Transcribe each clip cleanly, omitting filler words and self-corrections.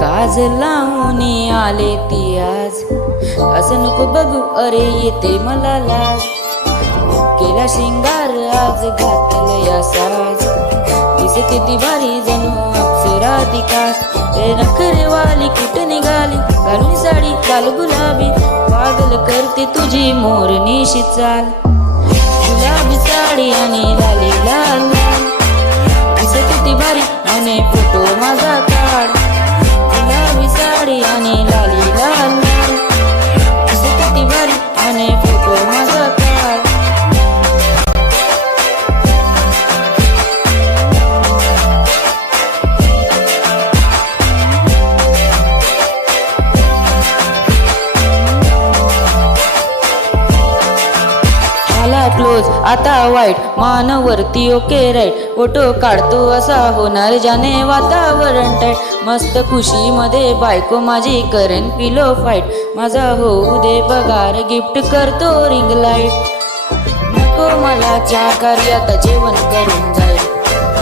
काज लावून आले ती आज, असं नको बघू अरे येते मला लाज. केला शिंगार आज घातलया साज, दिसे किती भारी जणू अप्सरा ती खास. रे नखरेवाली कुठे निघाली, घालून साडी लाल गुलाबी, पागल करते तुझी मोरनीशी चाल. गुलाबी साडी आणि लाली लाल लाल, दिसे किती भारी म्हणे फोटो माझा काढ. गुलाबी साडी आणि लाली लाल लाल, दिसे किती भारी म्हणे फोटो माझा काढ. क्लोज आता वाईट मानवरती ओके राईट, फोटो काढतो असा होणार ज्याने वातावरण टाईट. मस्त खुशी मध्ये बायको माझी करेन पिलो फाईट, माझा होऊ दे पगार गिफ्ट करतो रिंग लाईट. नको मला चहा कार्यात जेवण करून जाईल,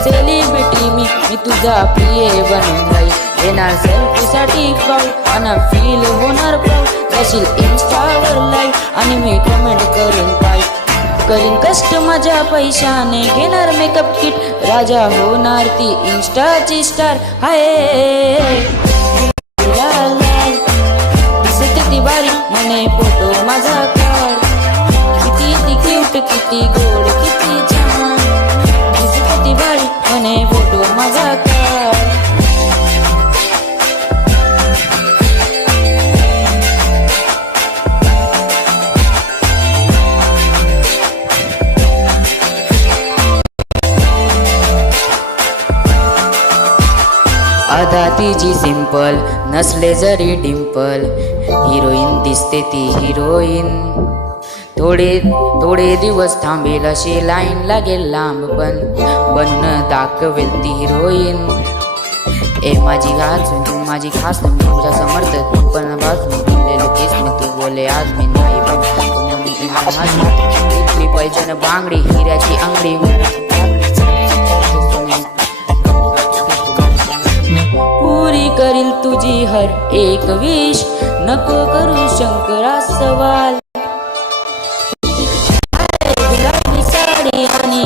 सेलिब्रिटी मी तुझा प्रिय बनून जाईल. येणार सेल्फीसाठी पाऊल आणि फील होणार प्राऊड, जाशील इन्स्टावर लाईव्ह आणि मी कमेंट करून पाहिजे. करीन कष्ट माझ्या पैशाने, घेणार मेकअप किट, राजा होणार ती इन्स्टाची स्टार. हाय लाल लाल, दिसे किती भारी म्हणे फोटो माझा काढ. किती ती क्यूट किती गोड किती छान, दिसे किती भारी म्हणे फोटो माझा काढ. आधा तिची सिंपल नसले जरी डिंपल, हिरोईन दिसते ती हिरोईन. थोडे दिवस थांबेल अशी लाईन लागेल लांब, पण बनून दाखवेल ती हिरोईन. ए माझी गाजून तू माझी खास, मी तुझ्या समर्थ तू पण बाजून बोललेलो केस मी तू बोले आज मी नाही बघ. पैजन बांगडी हिऱ्याची अंगडी, पुरी करील तुझी हर एक विश, नको करू शंकरा सवाल. गुलाबी साडी आणि